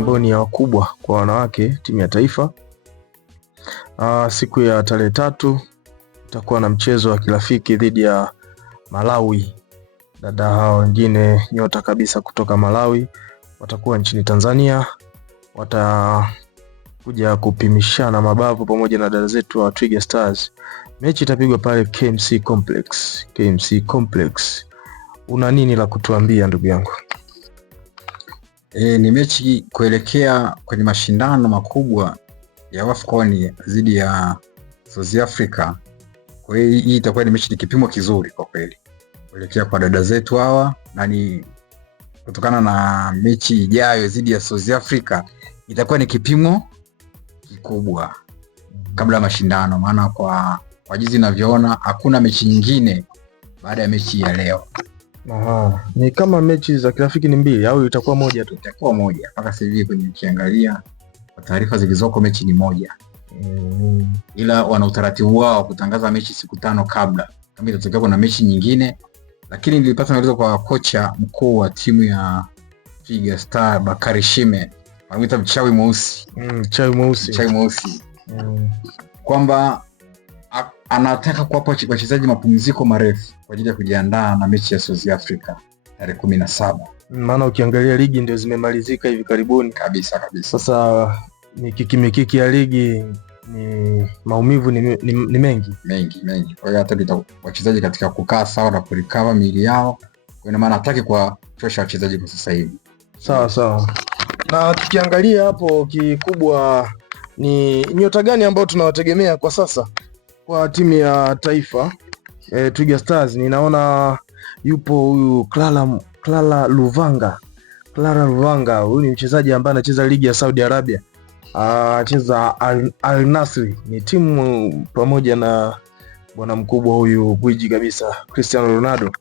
ambayo ni ya wakubwa kwa wanawake, timu ya taifa. Siku ya tarehe 3 itakuwa na mchezo wa kirafiki dhidi ya Malawi. Dada hao wengine nyota kabisa kutoka Malawi watakuwa nchini Tanzania, watakuja kupimishana mabavu pamoja na dada zetu wa Twiga Stars. Mechi itapigwa pale KMC Complex. Una nini la kutuambia ndugu yangu? Ni mechi kuelekea kwenye mashindano makubwa ya AFCON dhidi ya South Africa. Kwa hiyo hii itakuwa ni mechi, ni kipimo kizuri kwa kweli kuelekea kwa dada zetu hawa, na ni kutokana na mechi ijayo dhidi ya South Africa itakuwa ni kipimo kikubwa kabla ya mashindano, maana kwa jinsi ninavyoona hakuna mechi nyingine baada ya mechi ya leo. Ni kama mechi za kirafiki ni mbili au itakuwa moja tu? Itakuwa moja. Mpaka sasa hivi kwenye kiangalia kwa taarifa zilizoko mechi ni moja. Ila wana utaratibu wao kutangaza mechi siku 5 kabla kama itatokea kuna mechi nyingine, lakini nilipata maelezo kwa kocha mkuu wa timu ya Twiga Star Bakari Shime, anaitwa mchawi mweusi. Mchawi mweusi. Kwamba anataka kuwapa wachezaji mapumziko marefu kwa ajili ya kujiandaa na mechi ya South Africa tarehe 17. Maana ukiangalia ligi ndio zimemalizika hivi karibuni kabisa. Sasa mikiki ya ligi ni maumivu ni mengi. Kwa hiyo hata wachezaji katika kukaa sawa na kurecover miili yao, kwa maana hataki kuwachosha wachezaji kwa sasa hivi. Sawa. Na tukiangalia hapo kikubwa ni nyota gani ambao tunawategemea kwa sasa kwa timu ya taifa Twiga Stars? Ninaona yupo huyu Clara Luvanga. Huyu ni mchezaji ambaye anacheza ligi ya Saudi Arabia. Anacheza Al Nassr. Ni timu pamoja na bwana mkubwa huyu gwiji kabisa Cristiano Ronaldo.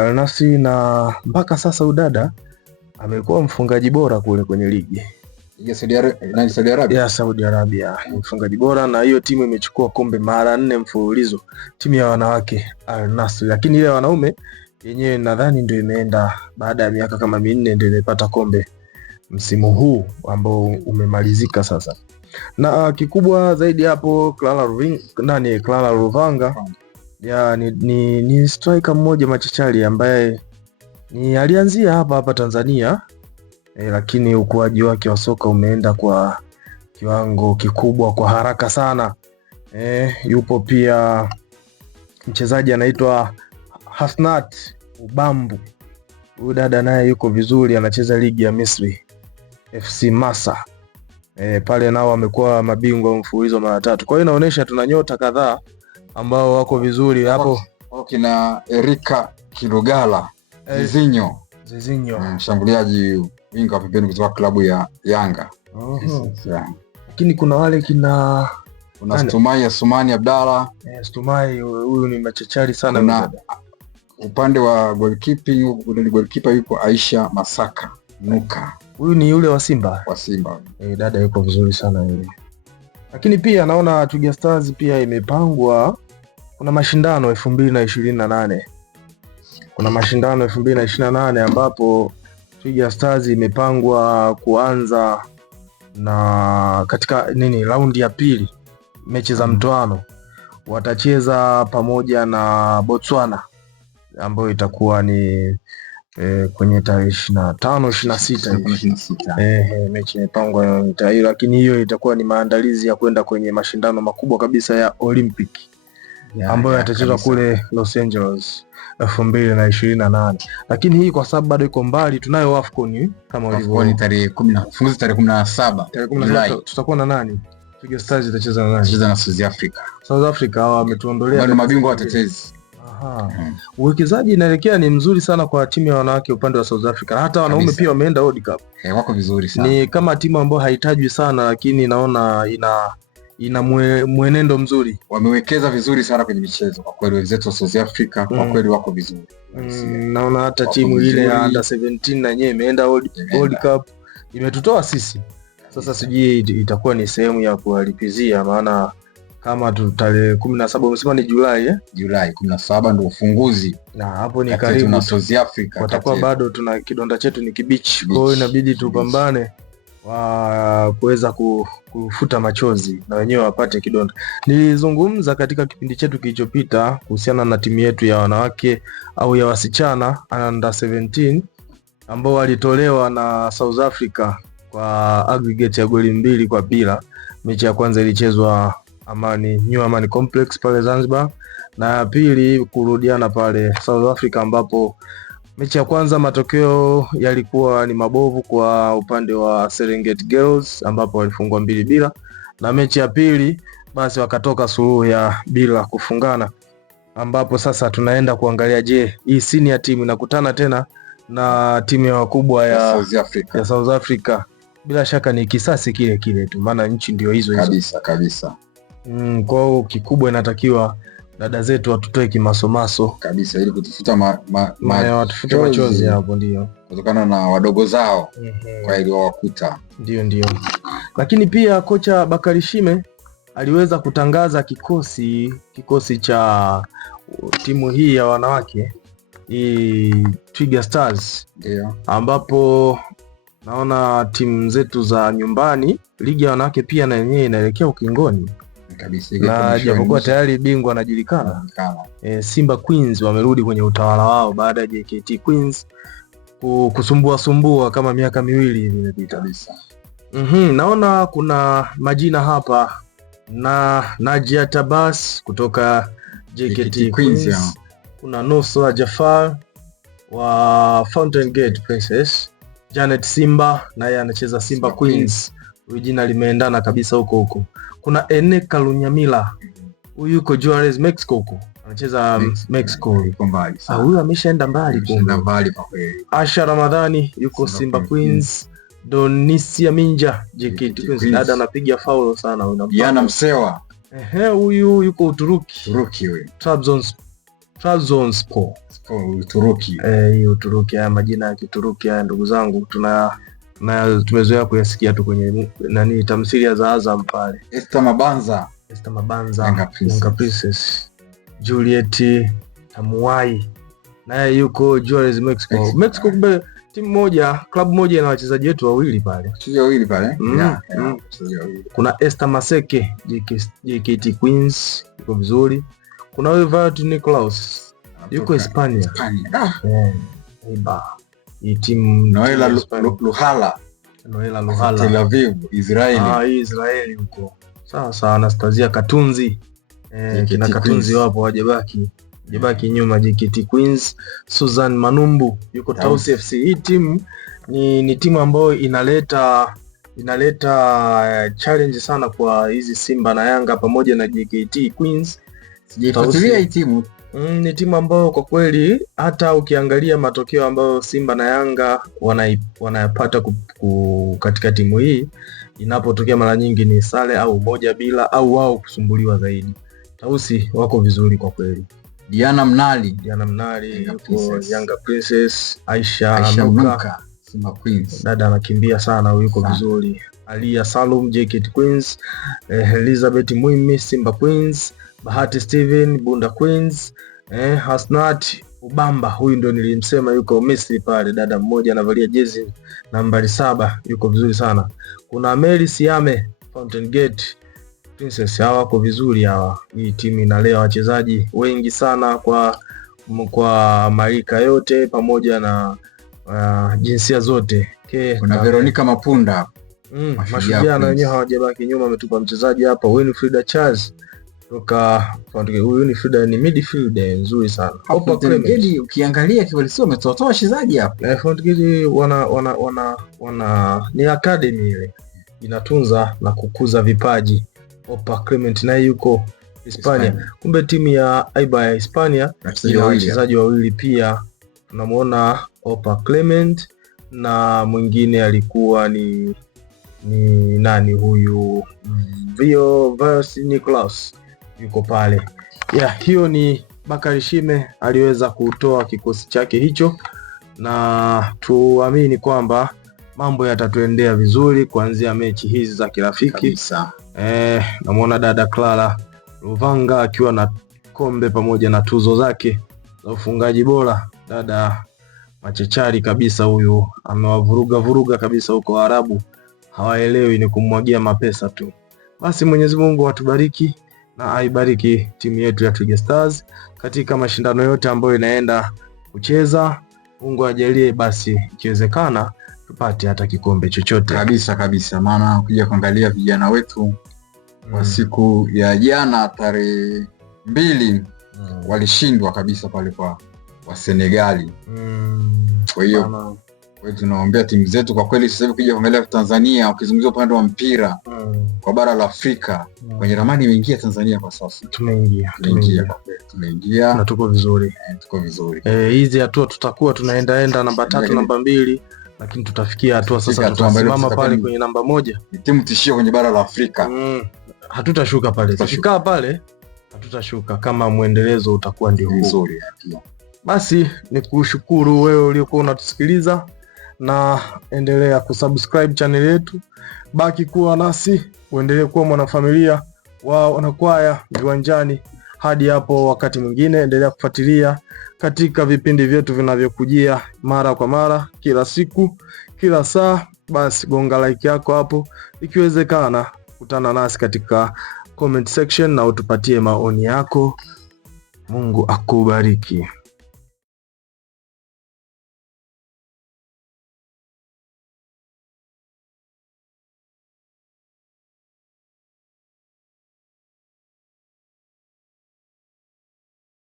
Al Nassr, na mpaka sasa udada amekuwa mfungaji bora kule kwenye ligi ya Saudi Arabia. Mfungaji bora, na hiyo timu imechukua kombe mara 4 mfululizo, timu ya wanawake Al Nassr. Lakini ile wanaume yenyewe nadhani ndio imeenda baada ya miaka kama 4 ndio imepata kombe msimu huu ambao umemalizika sasa. Na kikubwa zaidi hapo Clara Luvanga ni striker mmoja machachari ambaye alianzia hapa Tanzania, lakini ukuaji wake wa soka umeenda kwa kiwango kikubwa kwa haraka sana. Yupo pia mchezaji anaitwa Hasnat Ubambu. Huyu dada naye yuko vizuri, anacheza ligi ya Misri FC Masa. Pale nao wamekuwa mabingwa mfululizo mara 3. Kwa hiyo inaonyesha tuna nyota kadhaa ambao wako vizuri hapo. Kina Erika Kilugala, Zizinho, mshambuliaji winga wa pembeni kutoka klabu ya Yanga. Lakini kuna wale kuna Stumai Sumani Abdalla. Stumai huyu ni machachari sana. Na upande wa goalkeeper yuko Aisha Masaka Nuka. Huyu ni yule wa Simba. Dada yuko vizuri sana yule. Lakini pia naona Twiga Stars pia imepangwa, kuna mashindano 2028. Kuna mashindano 2028 ambapo Twiga Stars imepangwa kuanza na katika raundi ya pili, mechi za mtoano watacheza pamoja na Botswana ambayo itakuwa ni kwenye tarehe 25-26. Mechi imepangwa hiyo, lakini hiyo itakuwa ni maandalizi ya kwenda kwenye mashindano makubwa kabisa ya Olympic ambayo yatachezwa kule Los Angeles 2028. Lakini hii kwa sababu bado iko mbali, tunayo AFCON kama ulivyoona tarehe 17 tutakuwa na nani? Twiga Stars itacheza na nani? Itacheza na South Africa. Hao wametuondolea mabingwa watetezi. Uwekezaji inaelekea ni mzuri sana kwa timu ya wanawake upande wa South Africa. Hata wanaume pia wameenda World Cup. Wako vizuri sana. Ni kama timu ambayo haitajwi sana, lakini naona ina mwenendo mzuri. Wamewekeza vizuri sana kwenye michezo. Kwa kweli wenzetu wa South Africa kwa kweli wako vizuri. Naona hata timu ile ya under 17 na yenyewe imeenda World Cup. Imetutoa sisi. Sasa sijui itakuwa ni sehemu ya kuwalipizia, maana kama tarehe 17, umesema ni Julai Julai 17 ndio ufunguzi. Na hapo ni karibu na South Africa. Watakuwa bado tuna kidonda chetu ni kibichi. Kwa hiyo inabidi tupambane wa kuweza kufuta machozi na wenyewe wapate kidonda. Nilizungumza katika kipindi chetu kilichopita kuhusiana na timu yetu ya wanawake au ya wasichana under 17 ambao walitolewa na South Africa kwa aggregate ya goli 2-0. Mechi ya kwanza ilichezwa New Amani Complex pale Zanzibar, na ya pili kurudiana pale South Africa, ambapo mechi ya kwanza matokeo yalikuwa ni mabovu kwa upande wa Serengeti Girls ambapo walifungwa 2-0, na mechi ya pili basi wakatoka suluhu ya bila kufungana, ambapo sasa tunaenda kuangalia je, hii senior team inakutana tena na timu ya wakubwa ya South Africa. Bila shaka ni kisasi kile kile tu, maana nchi ndio hizo kabisa. Kwa hiyo kikubwa inatakiwa dada zetu watutoe kimasomaso kabisa ili kutufuta watufute machozi hapo, ndio kutokana na wadogo zao kwa ili wawakuta. Ndio. Lakini pia kocha Bakari Shime aliweza kutangaza kikosi cha timu hii ya wanawake Twiga Stars, ndio ambapo naona timu zetu za nyumbani ligi ya wanawake pia na yenyewe inaelekea ukingoni kabisa, na japokuwa tayari bingwa anajulikana. Simba Queens wamerudi kwenye utawala wao baada ya JKT Queens kusumbua kama miaka miwili hivi imepita kabisa. Naona kuna majina hapa na Najia Tabas kutoka JKT Queens, kuna Nusra Jafar wa Fountain Gate Princess, Janet Simba naye anacheza Simba Queens, jina limeendana kabisa huko. Kuna Eneka Lunyamila, huyu yuko Juarez Mexico huko, anacheza Mexico. Huyu ameshaenda mbali kwa kweli. Asha Ramadhani yuko Simba Queens. Donisia Minja JKT Queens, dada anapiga faulo sana huyu. Yana Msewa huyu yuko Uturuki huyu. Trabzonspor Uturuki. Hiyo Uturuki, haya majina ya Kituruki haya ndugu zangu tumezoea kuyasikia tu kwenye tamthilia za Azam pale. Esther Mabanza Yanga Princess. Juliet Tamuai naye yuko Juarez Mexico. Kumbe timu moja, klabu moja ina wachezaji wetu wawili pale. Kuna Esther Maseke JKT Queens yuko vizuri. Kuna Violet Nicholas yuko Hispania. Hii timu Noela Luhala Tel Aviv Israeli huko. Sawa. Anastasia Katunzi kina Katunzi wapo wajabaki nyuma JKT Queens. Susan Manumbu yuko Tausi FC. Hii timu ni timu ambayo inaleta challenge sana kwa hizi Simba na Yanga pamoja na JKT Queens. Sijafuatilia hii timu. Ni timu ambayo kwa kweli hata ukiangalia matokeo ambayo Simba na Yanga wanayapata katika timu hii, inapotokea mara nyingi ni sare au 1-0 au wao kusumbuliwa zaidi. Tausi wako vizuri kwa kweli. Diana Mnali yuko Yanga Princess. Aisha Mnuka Simba Queens, dada anakimbia sana, yuko vizuri. Alia Salum JKT Queens. Elizabeth Mwimi Simba Queens. Bahati Steven Bunda Queens. Hasnat Ubamba, huyu ndio nilimsema, yuko Misri pale, dada mmoja anavalia jezi nambari 7, yuko vizuri sana. Kuna Mary Siame Fountain Gate Princess, hawa wako vizuri hawa. Hii timu inalea wachezaji wengi sana kwa marika yote pamoja na jinsia zote. Kuna Veronica Mapunda Mashujaa na wenyewe hawajabaki nyuma, ametupa mchezaji hapa Winfrida Charles toka huyu ni midfielder nzuri sana. Ukiangalia kiwalisi wametoa wachezaji hapa. Fountain wana ni academy ile inatunza na kukuza vipaji. Opa Clement naye yuko Hispania. Kumbe timu ya Aiba ya Hispania ina wachezaji wawili pia. Tunamuona Opa Clement na mwingine alikuwa ni nani huyu? Violet Nicholas yuko pale. Hiyo ni Bakari Shime aliweza kutoa kikosi chake hicho, na tuamini kwamba mambo yatatuendea vizuri kuanzia mechi hizi za kirafiki. Kabisa. Namuona dada Clara Luvanga akiwa na kombe pamoja na tuzo zake za ufungaji bora. Dada machechari kabisa huyu, amewavuruga kabisa huko Waarabu, hawaelewi ni kumwagia mapesa tu. Basi Mwenyezi Mungu atubariki na aibariki timu yetu ya Twiga Stars katika mashindano yote ambayo inaenda kucheza. Mungu ajalie basi ikiwezekana tupate hata kikombe chochote. Kabisa, maana kuja kuangalia vijana wetu wa siku ya jana tarehe 2 walishindwa kabisa pale kwa Senegali. Kwa hiyo tunaombea timu zetu kwa kweli. Sasa hivi kuja kuangalia Tanzania, ukizungumzia upande wa mpira kwa bara la Afrika, kwenye ramani imeingia Tanzania kwa sasa. Tumeingia na tuko vizuri. Hizi hatua tutakuwa tunaenda namba 3 namba 2, lakini tutafikia hatua sasa tutasimama pale kwenye namba 1. Ni timu tishio kwenye bara la Afrika. Hatutashuka pale. Tukikaa pale hatutashuka kama mwendelezo utakuwa ndio vizuri. Basi nikushukuru wewe uliokuwa unatusikiliza, na endelea kusubscribe channel yetu. Baki kuwa nasi, uendelee kuwa mwanafamilia wa Wanakwaya Viwanjani. Hadi hapo wakati mwingine, endelea kufuatilia katika vipindi vyetu vinavyokujia mara kwa mara, kila siku, kila saa. Basi gonga like yako hapo, ikiwezekana kutana nasi katika comment section na utupatie maoni yako. Mungu akubariki.